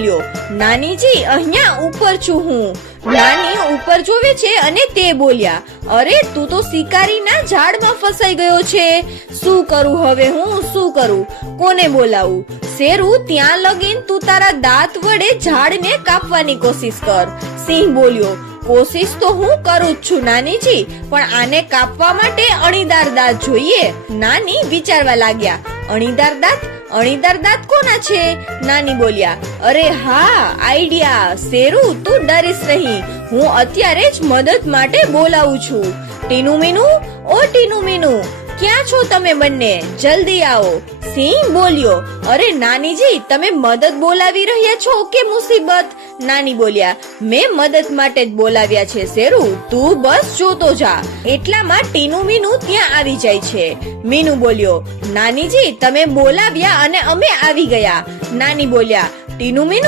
બોલ્યો, નાનીજી અહીંયા ઉપર છું હું. નાની ઉપર જોવે છે અને તે બોલ્યા, અરે તું તો શિકારીના ઝાડમાં ફસાઈ ગયો છે. શું કરું હવે હું, શું કરું, કોને બોલાવું? શેરુ, ત્યાં લગીન તું તારા દાંત વડે ઝાડને કાપવાની કોશિશ કર. સિંહ બોલ્યો, કોશિશ તો હું કરું જ છું નાનીજી, પણ આને કાપવા માટે અણીદાર દાંત જોઈએ. નાની વિચારવા લાગ્યા, અણીદાર દાંત? અણીદાર દાંત કોના છે? નાની બોલ્યા, અરે હા, આઈડિયા. શેરુ, તું ડરીશ નહીં, હું અત્યારે જ મદદ માટે બોલાવું છું. ટીનુ મીનુ, ઓ ટીનુ મીનુ, ક્યાં છો તમે બંને? જલ્દી આવો. સિંહ બોલ્યો, અરે નાનીજી, તમે મદદ બોલાવી રહ્યા છો કે મુસીબત? નાની બોલ્યા, મેં મદદ માટે જ બોલાવ્યા છે શેરુ, તું બસ જોતો જા. એટલામાં ટીનુ મીનુ ત્યાં આવી જાય છે. મીનુ બોલ્યો, નાનીજી, તમે બોલાવ્યા અને અમે આવી ગયા. નાની બોલ્યા, ટીનુ મીનુ